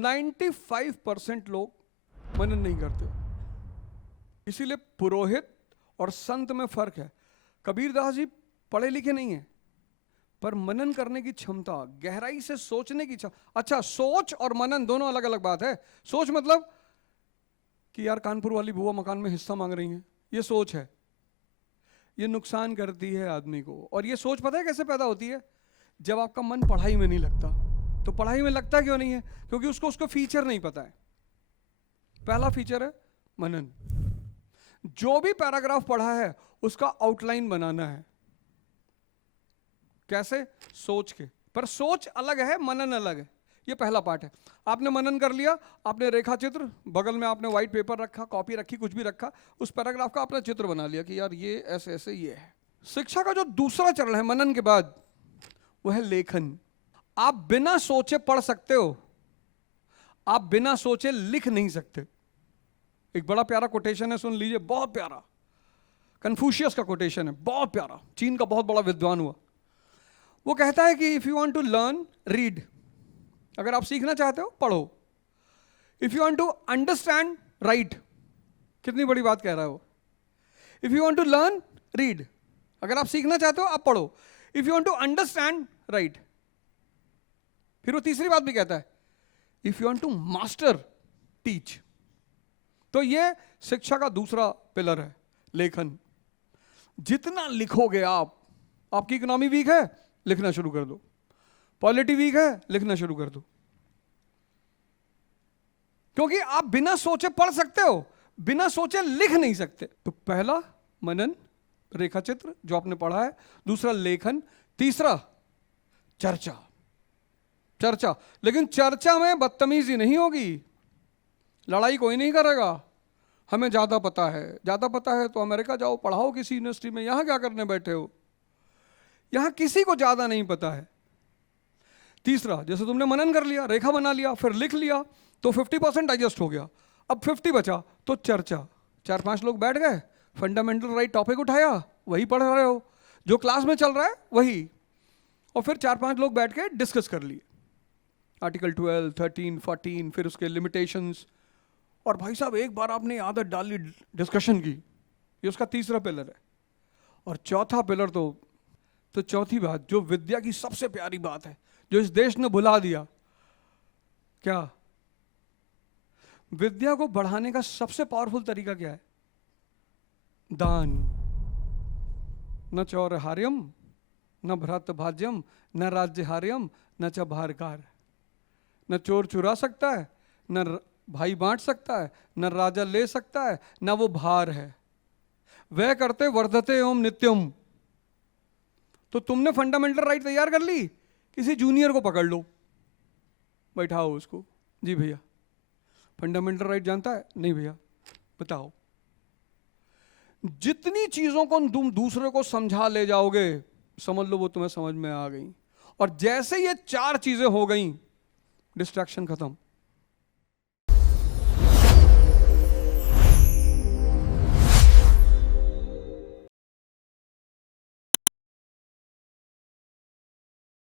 95% लोग मनन नहीं करते। इसीलिए पुरोहित और संत में फर्क है। कबीरदास जी पढ़े लिखे नहीं है, पर मनन करने की क्षमता, गहराई से सोचने की क्षमता। अच्छा, सोच और मनन दोनों अलग अलग बात है। सोच मतलब कि यार कानपुर वाली बुआ मकान में हिस्सा मांग रही है, ये सोच है, ये नुकसान करती है आदमी को। और ये सोच पता है कैसे पैदा होती है? जब आपका मन पढ़ाई में नहीं लगता। तो पढ़ाई में लगता क्यों नहीं है? क्योंकि उसको फीचर नहीं पता है। पहला फीचर है मनन। जो भी पैराग्राफ पढ़ा है उसका आउटलाइन बनाना है। कैसे? सोच के। पर सोच अलग है, मनन अलग है। ये पहला पार्ट है। आपने मनन कर लिया, आपने रेखा चित्र, बगल में आपने व्हाइट पेपर रखा, कॉपी रखी, कुछ भी रखा, उस पैराग्राफ का आपने चित्र बना लिया कि यार ये ऐसे ऐसे ये है। शिक्षा का जो दूसरा चरण है मनन के बाद, वो है लेखन। आप बिना सोचे पढ़ सकते हो, आप बिना सोचे लिख नहीं सकते। एक बड़ा प्यारा कोटेशन है, सुन लीजिए, बहुत प्यारा। कन्फ्यूशियस का कोटेशन है, बहुत प्यारा। चीन का बहुत बड़ा विद्वान हुआ। वो कहता है कि if you want to learn, read. अगर आप सीखना चाहते हो, पढ़ो। If you want to understand, write. कितनी बड़ी बात कह रहा है वो। If you want to learn, read. अगर आप सीखना चाहते हो, आप पढ़ो। If you want to understand, write. फिर वो तीसरी बात भी कहता है, if you want to master, teach. तो ये शिक्षा का दूसरा पिलर है, लेखन। जितना लिखोगे आप, आपकी इकोनॉमी वीक है, लिखना शुरू कर दो। पॉलिटी वीक है, लिखना शुरू कर दो। क्योंकि आप बिना सोचे पढ़ सकते हो, बिना सोचे लिख नहीं सकते। तो पहला मनन, रेखा चित्र जो आपने पढ़ा है। दूसरा लेखन। तीसरा चर्चा। चर्चा, लेकिन चर्चा में बदतमीजी नहीं होगी, लड़ाई कोई नहीं करेगा। हमें ज्यादा पता है, ज्यादा पता है तो अमेरिका जाओ, पढ़ाओ किसी यूनिवर्सिटी में, यहां क्या करने बैठे हो? यहां किसी को ज्यादा नहीं पता है। तीसरा, जैसे तुमने मनन कर लिया, रेखा बना लिया, फिर लिख लिया, तो 50% डाइजेस्ट हो गया। अब 50 बचा, तो चर्चा। 4-5 लोग बैठ गए, फंडामेंटल राइट टॉपिक उठाया, वही पढ़ रहे हो, जो क्लास में चल रहा है वही। और फिर 4-5 लोग बैठ के डिस्कस कर लिए, आर्टिकल 12, 13, 14, फिर उसके लिमिटेशंस। और भाई साहब, एक बार आपने आदत डाली डिस्कशन की, ये उसका तीसरा पिलर है। और चौथा पिलर तो चौथी बात, जो विद्या की सबसे प्यारी बात है, जो इस देश ने भुला दिया। क्या? विद्या को बढ़ाने का सबसे पावरफुल तरीका क्या है? दान। न चौरहार्यम, न भ्रात भाज्यम, न राज्यहार्यम, न च भारकार। न चोर चुरा सकता है, न भाई बांट सकता है, न राजा ले सकता है, न वो भार है। वह करते वर्धते एवं नित्यम। तो तुमने फंडामेंटल राइट तैयार कर ली, किसी जूनियर को पकड़ लो, बैठाओ उसको, जी भैया फंडामेंटल राइट जानता है? नहीं भैया, बताओ। जितनी चीजों को तुम दूसरे को समझा ले जाओगे, समझ लो वो तुम्हें समझ में आ गई। और जैसे ये 4 चीजें हो गई, डिस्ट्रैक्शन खत्म।